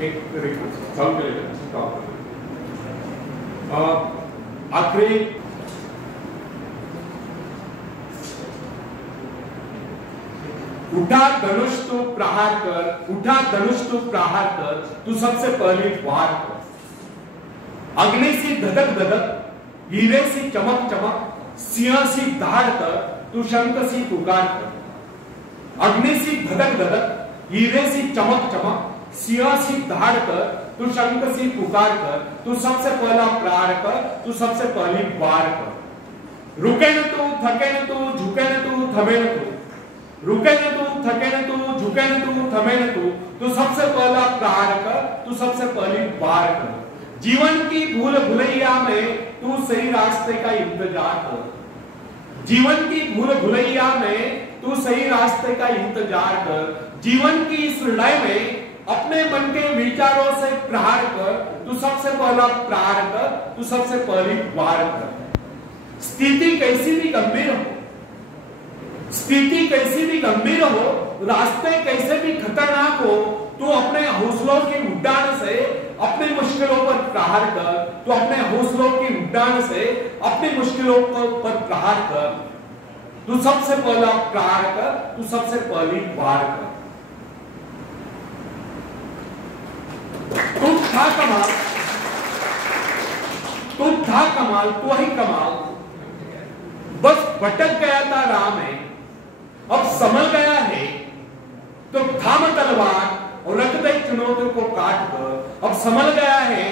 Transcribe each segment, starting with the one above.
एक आखिरी उठा धनुष तो प्रहार कर, उठा धनुष तो प्रहार कर, तू सबसे पहले वार कर। अग्नि सी धधक धधक, हीरे सी चमक चमक, सिंह सी दहाड़ कर, तू शंख सी पुकार कर। अग्नि सी धधक धधक, हीरे सी चमक चमक, सिंह सी दहाड़ कर, तू शंख सी पुकार कर, तू सबसे पहला प्रहार कर, तू सबसे पहली वार कर। रुके न तू, थके न तू, झुके न तू, थमे न तू, रुके न तू, थके न तू, झुके न तू, थमे न तू सबसे पहला प्रहार कर, तू सबसे पहली वार कर। जीवन की भूल भुलैया में तू सही रास्ते का इंतजार कर। जीवन की भूल भुलैया में तू सही रास्ते का इंतजार कर। जीवन की इस लड़ाई में अपने मन के विचारों से प्रहार कर, तू सबसे पहला प्रहार कर, तू सबसे पहली वार कर। स्थिति कैसी भी गंभीर हो, स्थिति कैसी भी गंभीर हो, रास्ते कैसे भी खतरनाक हो, तू अपने हौसलों की उड़ान से अपनी मुश्किलों पर प्रहार कर। तू अपने हौसलों की उड़ान से अपनी मुश्किलों पर प्रहार कर। तू सबसे पहला प्रहार कर, तू सबसे पहली वार कर। तू था कमाल, तू था कमाल, तू ही कमाल, बस भटक गया था राह में, अब संभल गया है तो थाम तलवार और रख दे चुनौतियों को काट कर। अब संभल गया है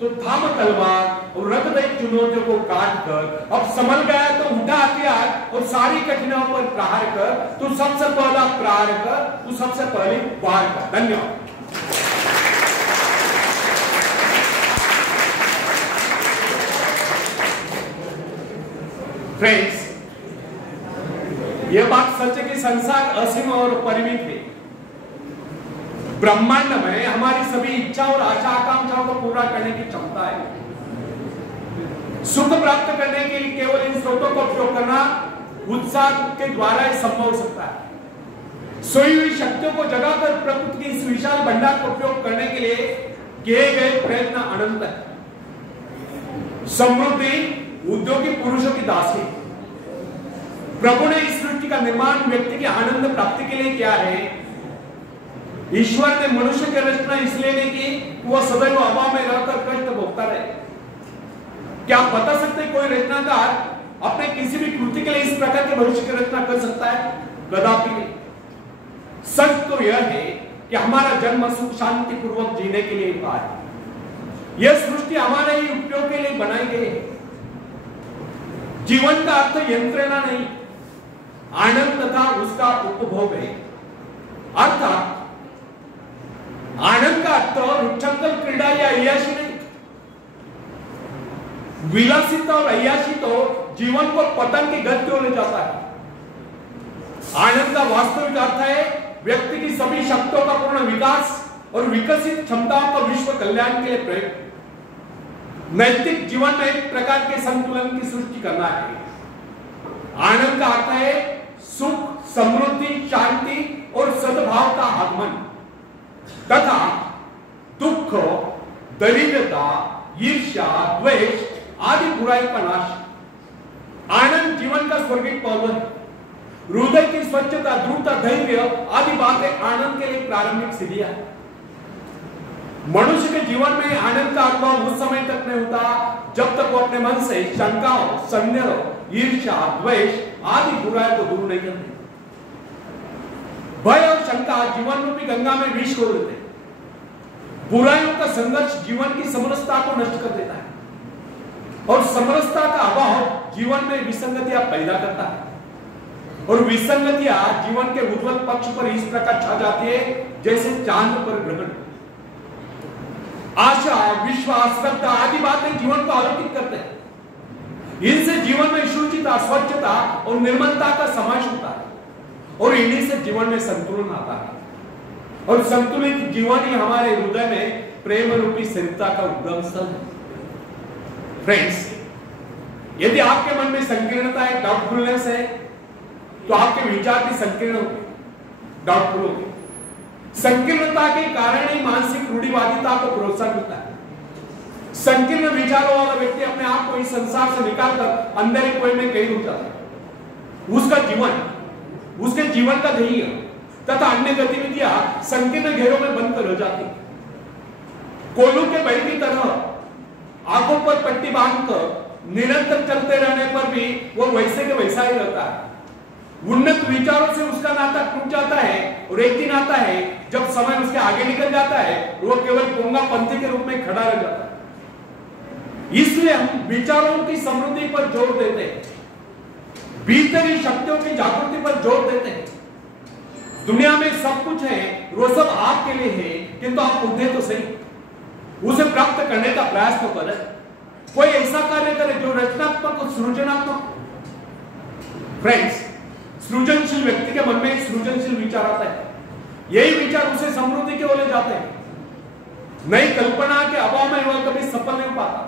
तो थाम तलवार और रख दे चुनौतियों को काट कर। अब संभल गया तो उठा हथियार और सारी कठिनाइयों पर प्रहार कर। तू सबसे पहला प्रहार कर, तू सबसे पहली वार कर। धन्यवाद। फ्रेंड्स, यह बात सच है कि संसार असीम और परिमित है। ब्रह्मांड में हमारी सभी इच्छा और आशा आकांक्षाओं को पूरा करने की क्षमता है। सुख प्राप्त करने के लिए केवल इन स्रोतों का उपयोग करना उत्साह के द्वारा ही संभव हो सकता है। सोई हुई शक्तियों को जगाकर प्रकृति के इस विशाल भंडार को उपयोग करने के लिए किए गए प्रयत्न अनंत है। समृद्धि उद्योगी पुरुषों की दासी। प्रभु ने इस सृष्टि का निर्माण व्यक्ति की आनंद प्राप्ति के लिए किया है। ईश्वर ने मनुष्य की रचना इसलिए नहीं की कि वह सदैव अभाव में रहकर कष्ट भोगता रहे। क्या आप बता सकते हैं कोई रचनाकार अपने किसी भी कृति के लिए इस प्रकार के भविष्य की रचना कर सकता है? कदापि नहीं। सच तो यह है कि हमारा जन्म सुख शांति पूर्वक जीने के लिए हुआ है। यह सृष्टि हमारे ही उपयोग के लिए बनाई गई है। जीवन का अर्थ यंत्रणा नहीं, आनंद तथा उसका उपभोग है। अर्थात आनंद का अर्थ रुचंकल क्रीड़ा या अय्याशी नहीं। विलासिता और अय्याशी तो जीवन को पतन की गति को ले जाता है। आनंद का वास्तविक अर्थ है व्यक्ति की सभी शक्तियों का पूर्ण विकास और विकसित क्षमताओं का विश्व कल्याण के लिए प्रयोग। नैतिक जीवन में एक प्रकार के संतुलन की सृष्टि करना है। आनंद का अर्थ है सुख, समृद्धि, शांति और सद्भाव का आगमन तथा दुख, दरिद्रता, ईर्ष्या, द्वेष आदि बुराई का नाश। आनंद जीवन का स्वर्गिक पहलू है। हृदय की स्वच्छता, दृढ़ता, धैर्य आदि बातें आनंद के लिए प्रारंभिक सीढ़ियां हैं। मनुष्य के जीवन में आनंद का अनुभव उस समय तक नहीं होता जब तक वो अपने मन से शंकाओं, संदेह, ईर्ष्या, द्वेष आदि बुराई को दूर नहीं करते। भय और शंका जीवन रूपी गंगा में विष खोल देते हैं। बुराइयों का संघर्ष जीवन की समरसता को नष्ट कर देता है और समरसता का अभाव जीवन में विसंगतियां पैदा करता है और विसंगतियां जीवन के उज्जवल पक्ष पर इस प्रकार छा जाती है जैसे चांद पर ग्रहण। आशा, विश्वास, श्रद्धा आदि बातें जीवन को अलौकिक करते हैं। इनसे जीवन में शुचिता, स्वच्छता और निर्मलता का समावेश होता है और इन्हीं से जीवन में संतुलन आता है और संतुलित जीवन ही हमारे हृदय में प्रेम रूपी स्थिरता का उद्गम स्थल है। फ्रेंड्स, यदि आपके मन में संकीर्णता है, डाउटफुलनेस है, तो आपके विचार भी संकीर्ण होंगे, डाउटफुल होंगे। संकीर्णता के कारण ही मानसिक रूढ़िवादिता को प्रोत्साहन मिलता है। संकीर्ण विचारों वाला व्यक्ति अपने आप को इस संसार से निकालकर अंदर ही कोई में कहीं रुक जाता है। उसके जीवन का ध्येय तथा अन्य गतिविधियां संकीर्ण घेरों में बंद कर हो जाती। कोल्हू के बैल की तरह आंखों पर पट्टी बांधकर निरंतर चलते रहने पर भी वो वैसे के वैसा ही रहता है। उन्नत विचारों से उसका नाता टूट जाता है और एक दिन आता है जब समय उसके आगे निकल जाता है, वो केवल पोंगा पंथी के रूप में खड़ा रह जाता है। इसलिए हम विचारों की समृद्धि पर जोर देते हैं, भीतरी शक्तियों की जागृति पर जोर देते हैं। दुनिया में सब कुछ है, वो सब आपके लिए है, किंतु आप उठे तो सही, उसे प्राप्त करने का प्रयास तो करें। कोई ऐसा कार्य करे जो रचनात्मक और सृजनात्मक। फ्रेंड्स, सृजनशील व्यक्ति के मन में सृजनशील विचार आता है, यही विचार उसे समृद्धि की ओर ले जाते हैं। नई कल्पना के अभाव में वह कभी सफल नहीं हो पाता।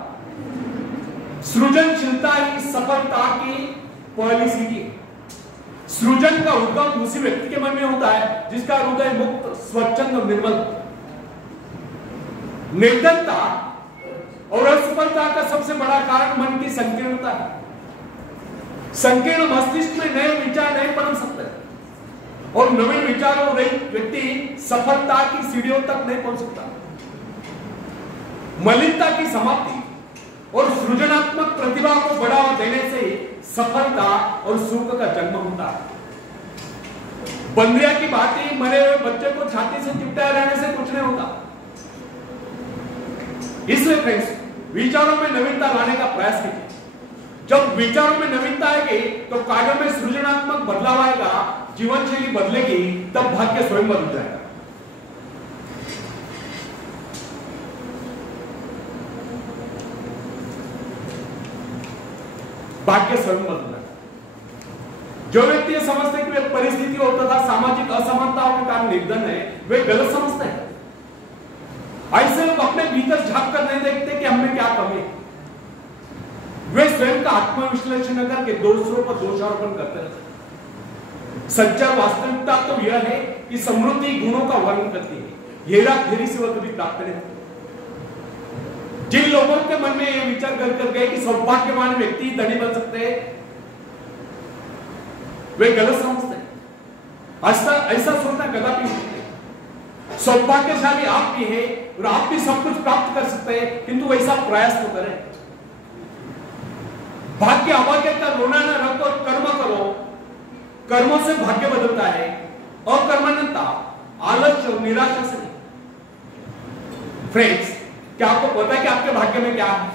सृजनशीलता ही सफलता की पहली सीढ़ी। सृजन का उद्गम उसी व्यक्ति के मन में होता है जिसका हृदय मुक्त, स्वच्छंद और निर्मल। निर्धनता और असफलता का सबसे बड़ा कारण मन की संकीर्णता है। संकीर्ण मस्तिष्क में नए विचार नहीं पनप सकते और नवीन विचारों रहित व्यक्ति सफलता की सीढ़ियों तक नहीं पहुंच सकता। मलिनता की समाप्ति और सृजनात्मक प्रतिभा को बढ़ावा देने से सफलता और सुख का जन्म होता है। बंदरिया की भांति मरे हुए बच्चे को छाती से चिपटाए रहने से कुछ नहीं होता। इसलिए फ्रेंड्स, विचारों में नवीनता लाने का प्रयास कीजिए। जब विचारों में नवीनता आएगी तो कार्यों में सृजनात्मक बदलाव आएगा, जीवन शैली बदलेगी, तब भाग्य स्वयं बदल जाएगा। भाग्य स्वयं बदलना। जो व्यक्ति ये समझते कि वे परिस्थिति और तथा सामाजिक असमानताओं के कारण निर्धन है, वे गलत समझते हैं। ऐसे लोग अपने भीतर झांक कर नहीं देखते कि हमें क्या कमी है। वे स्वयं का आत्मविश्लेषण करके दूसरों पर दोषारोपण करते रहते। सच्चा वास्तविकता तो यह है कि समृद्धि गुणों का वर्णन करती है, हेरा फेरी से वह कभी प्राप्त नहीं होती। जिन लोगों के मन में यह विचार कर गए कि सौभाग्यवान व्यक्ति धनी बन सकते हैं, वे गलत समझते हैं। ऐसा सोचना कदापि नहीं। सौभाग्यशाली आप भी है और आप भी सब कुछ प्राप्त कर सकते हैं, किंतु वैसा प्रयास तो करें। भाग्य अभाग्य का रोना न रखो, कर्म करो। कर्मों से भाग्य बदलता है। अकर्मण्यता आलस्य और निराशा से नहीं। फ्रेंड्स, क्या आपको पता है कि आपके भाग्य में क्या है?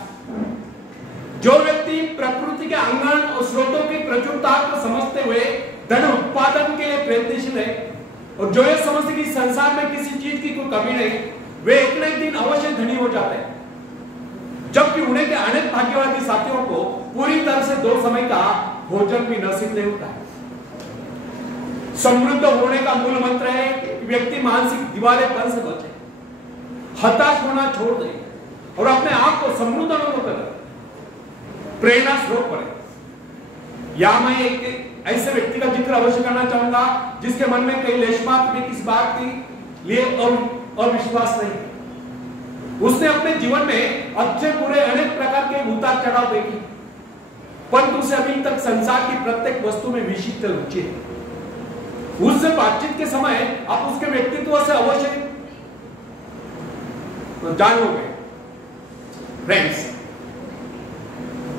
जो व्यक्ति प्रकृति के अंगन और स्रोतों की प्रचुरता को समझते हुए धन उत्पादन के लिए प्रयत्नशील है और जो ये समझते कि संसार में किसी चीज की कोई कमी नहीं, वे एक न एक दिन अवश्य धनी हो जाते हैं। जबकि उन्हें के अनेक भाग्यवादी साथियों को पूरी तरह से 2 समय का भोजन भी नसीब नहीं होता है। समृद्ध होने का मूल मंत्र है कि व्यक्ति मानसिक दीवारेपन से बचे, हताश होना छोड़ दे और अपने आप को समृद्ध अनुभव करे, प्रेरणा स्रोत पड़े। या मैं एक ऐसे व्यक्ति का जिक्र अवश्य करना चाहूंगा जिसके मन में कई लेशमात्र भी किस बात की लिए अविश्वास नहीं। उसने अपने जीवन में अच्छे बुरे अनेक प्रकार के उतार चढ़ाव देखे, परंतु उसे अभी तक संसार की प्रत्येक वस्तु में विशिष्ट रुचि है। उससे बातचीत के समय आप उसके व्यक्तित्व से अवश्य जानोगे। फ्रेंड्स,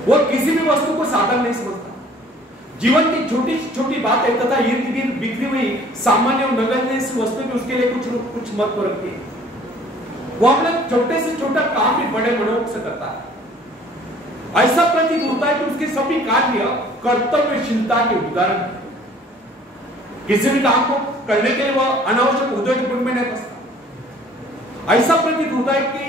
वो किसी भी वस्तु को साधारण नहीं समझता। जीवन की छोटी छोटी बातें तथा इर्द गिर्द बिखरी हुई सामान्य और नगण्य वस्तु भी उसके लिए कुछ महत्व रखती है। वो अपने छोटे से छोटा काम भी बड़े मनोयोग से करता है। ऐसा प्रतीत होता है कि उसके सभी कार्य कर्तव्यशीलता के उदाहरण है। किसी भी काम को करने के लिए वह अनावश्यक उद्योग में नहीं फंसता। ऐसा प्रतीत होता है कि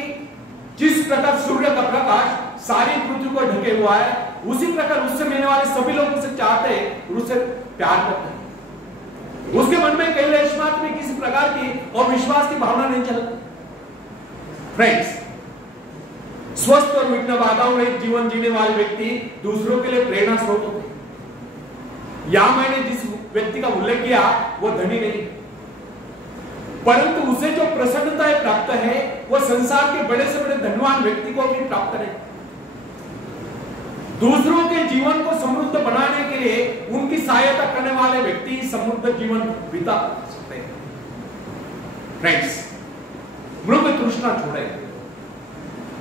जिस प्रकार सूर्य का प्रकाश सारी पृथ्वी को ढके हुआ है, उसी प्रकार उससे मिलने वाले सभी लोग उसे चाहते हैं और उसे प्यार करते हैं। उसके मन में कई लेशमात्र में किसी प्रकार की अविश्वास की भावना नहीं चलती। फ्रेंड्स, स्वस्थ और विघ्न बाधाओं रहित जीवन जीने वाले व्यक्ति दूसरों के लिए प्रेरणा स्रोत होते हैं। या मैंने जिस व्यक्ति का उल्लेख किया वो धनी नहीं, परंतु प्रसन्नताएं प्राप्त है वो संसार के बड़े से बड़े धनवान व्यक्ति को भी प्राप्त नहीं। दूसरों के जीवन को समृद्ध बनाने के लिए उनकी सहायता करने वाले व्यक्ति समृद्ध जीवन बिता सकते हैं। फ्रेंड्स, मृग तृष्णा छोड़े।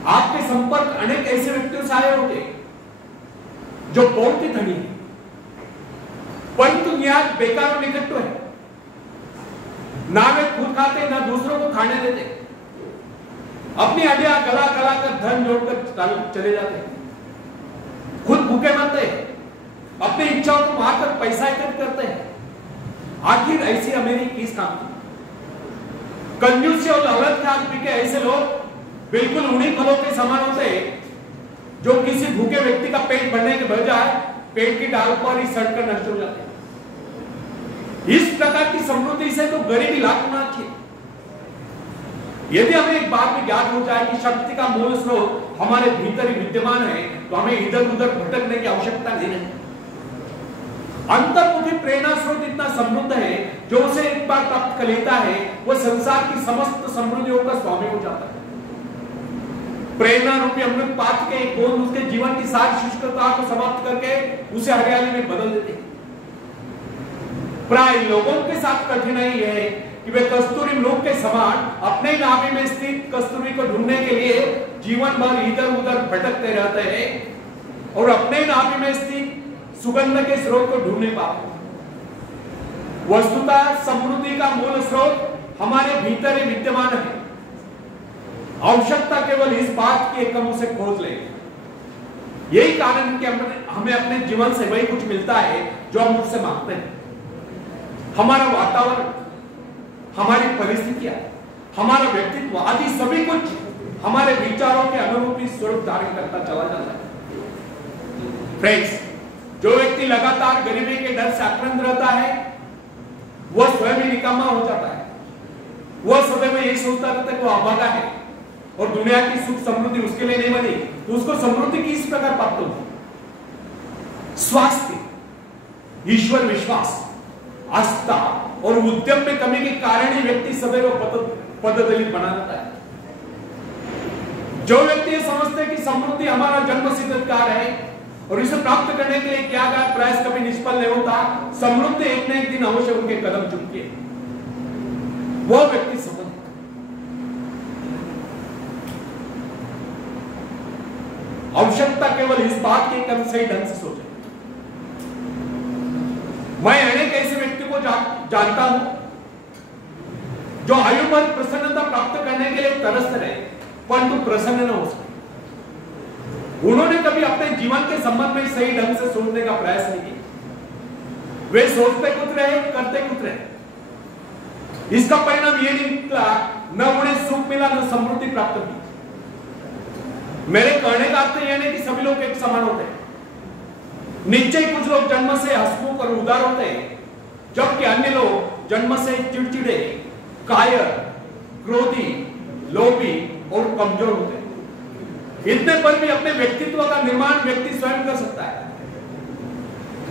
आपके संपर्क अनेक ऐसे व्यक्तियों से आए होंगे जो बहुत ही धनी है, परंतु न्याय बेकार और निकट है। ना वे खुद खाते ना दूसरों को खाने देते, अपनी हड्डियां गला गला कर धन जोड़कर चले जाते, खुद भूखे मरते, अपनी इच्छाओं को मारकर पैसा एकत्र करते हैं। आखिर ऐसी अमीरी किस काम की? कंजूसी और लालच के हाथ पीके ऐसे लोग बिल्कुल उन्हीं फलों के समान होते हैं जो किसी भूखे व्यक्ति का पेट भरने के बजाय पेट की डाल पर ही सड़कर नष्ट हो जाते हैं। इस प्रकार की समृद्धि से तो गरीबी लाख गुना अच्छी। यदि हमें एक बात भी ज्ञात हो जाए कि शक्ति का मूल स्रोत हमारे भीतर ही विद्यमान है, तो हमें इधर उधर भटकने की आवश्यकता नहीं है। अंतर्मुखी प्रेरणा स्रोत इतना समृद्ध है, जो उसे एक बार प्राप्त कर लेता है वह संसार की समस्त समृद्धियों का स्वामी हो जाता है। प्रेरणा रूपी अमृत पात्र के एक बूंद उसके जीवन की सारी शुष्कता को समाप्त करके उसे हरियाली में बदल देते हैं। प्राय लोगों के साथ कठिनाई है कि वे कस्तूरी मृग के समान अपने नाभि में स्थित कस्तूरी को ढूंढने के लिए जीवन भर इधर उधर भटकते रहते हैं और अपने नाभि में स्थित सुगंध के स्रोत को ढूंढ नहीं पाते। वस्तुतः समृद्धि का मूल स्रोत हमारे भीतर ही विद्यमान है। आवश्यकता केवल इस बात की हम उसे खोज ले। यही कारण कि हमें अपने जीवन से वही कुछ मिलता है जो हम उससे मांगते हैं। हमारा वातावरण, हमारी परिस्थितियां, हमारा व्यक्तित्व आदि सभी कुछ हमारे विचारों के अनुरूप ही स्वरूप धारण करता चला जाता है। फ्रेंड्स, जो व्यक्ति लगातार गरीबी के डर से आक्रांत रहता है वह स्वयं ही निकामा हो जाता है। वह सदैव यही सोचता रहता है कि वह अभागा है और दुनिया की सुख समृद्धि उसके लिए नहीं बनी, तो उसको समृद्धि किस प्रकार प्राप्त होगी? स्वास्थ्य, ईश्वर विश्वास, आस्था और उद्यम में कमी के कारण ही व्यक्ति सदैव पददलित बना रहता है। जो व्यक्ति ये समझते हैं कि समृद्धि हमारा जन्मसिद्ध अधिकार है और इसे प्राप्त करने के लिए किया गया प्रयास कभी निष्फल नहीं होता, समृद्धि एक न एक दिन अवश्य उनके कदम चुमती है, वह व्यक्ति सफल। आवश्यकता केवल इस बात की कम सही ढंग से सोचे। मैं अनेक ऐसे व्यक्ति को जानता हूं जो आयु भर प्रसन्नता प्राप्त करने के लिए तरसते रहे परंतु प्रसन्न न हो सके। उन्होंने कभी अपने जीवन के संबंध में सही ढंग से सोचने का प्रयास नहीं किया। वे सोचते कुछ रहे, करते कुछ रहे। इसका परिणाम यह निकला, न उन्हें सुख मिला न समृद्धि प्राप्त हुई। मेरे कहने का अर्थ यह नहीं कि सभी लोग एक समान होते हैं। निश्चय कुछ लोग जन्म से हंसमुख और उदार होते हैं, जबकि अन्य लोग जन्म से चिड़चिड़े, कायर, क्रोधी, लोभी और कमजोर होते हैं। इतने पर भी अपने व्यक्तित्व का निर्माण व्यक्ति स्वयं कर सकता है।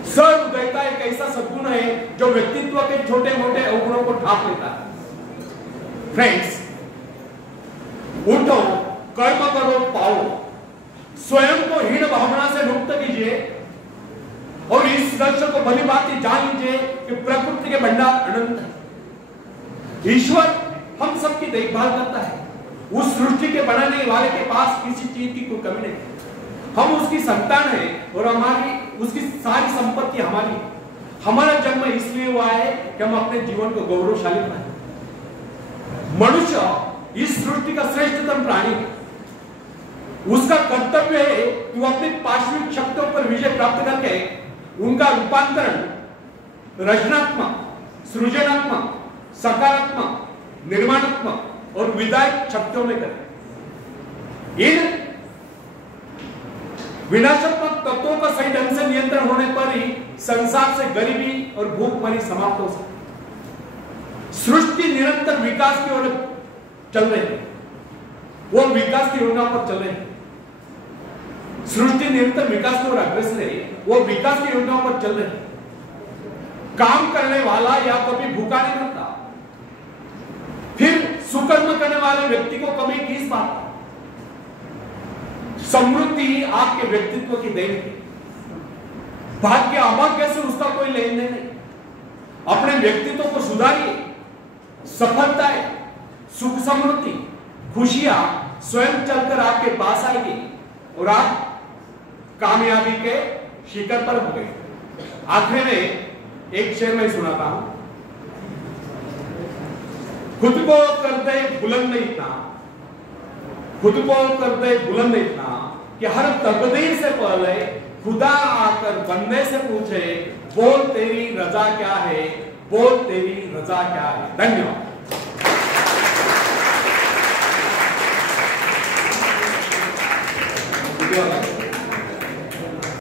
सहृदयता एक ऐसा सद्गुण है जो व्यक्तित्व के छोटे मोटे अवगुणों को ढांप लेता है। फ्रेंड्स, उठो, कर्म करो, पाओ। स्वयं को हीन भावना से मुक्त कीजिए और इस लक्ष्य को भली भांति जान लीजिए कि प्रकृति के भंडार अनंत है। ईश्वर हम सबकी देखभाल करता है। उस सृष्टि के बनाने वाले के पास किसी चीज की कोई कमी नहीं। हम उसकी संतान है और हमारी उसकी सारी संपत्ति हमारी। हमारा जन्म इसलिए हुआ है कि हम अपने जीवन को गौरवशाली बनाएं। मनुष्य इस सृष्टि का श्रेष्ठतम प्राणी है। उसका कर्तव्य है कि वह अपनी पार्श्विक शक्तियों पर विजय प्राप्त करके उनका रूपांतरण रचनात्मक, सृजनात्मक, सकारात्मक, निर्माणात्मक और विधायक शक्तियों में करे। इन विनाशात्मक तत्वों का सही ढंग से नियंत्रण होने पर ही संसार से गरीबी और भूखमरी समाप्त हो सकती। सृष्टि निरंतर विकास की ओर चल रही है, वो विकास की योजना पर चल रही है। सृष्टि निरंतर विकास की ओर अग्रसर है, वो विकास की योजना पर चल रही है। काम करने वाला या कभी भूखा नहीं मरता, फिर सुख में व्यक्ति को कमी किस बात की? समृद्धि आपके व्यक्तित्व की देन है। भाग्य अभाग्य से उसका कोई लेन देन नहीं। अपने व्यक्तित्व को सुधारिए। सफलताएं, सुख समृद्धि, खुशियां स्वयं चलकर आपके पास आएगी और आप कामयाबी के शिखर पर होंगे। आखिर में एक शेर में सुनाता हूं। खुद को करते बुलंद इतना, खुद को करते बुलंद इतना कि हर तकदीर से पहले खुदा आकर बंदे से पूछे, बोल तेरी रजा क्या है, बोल तेरी रजा क्या है। धन्यवाद।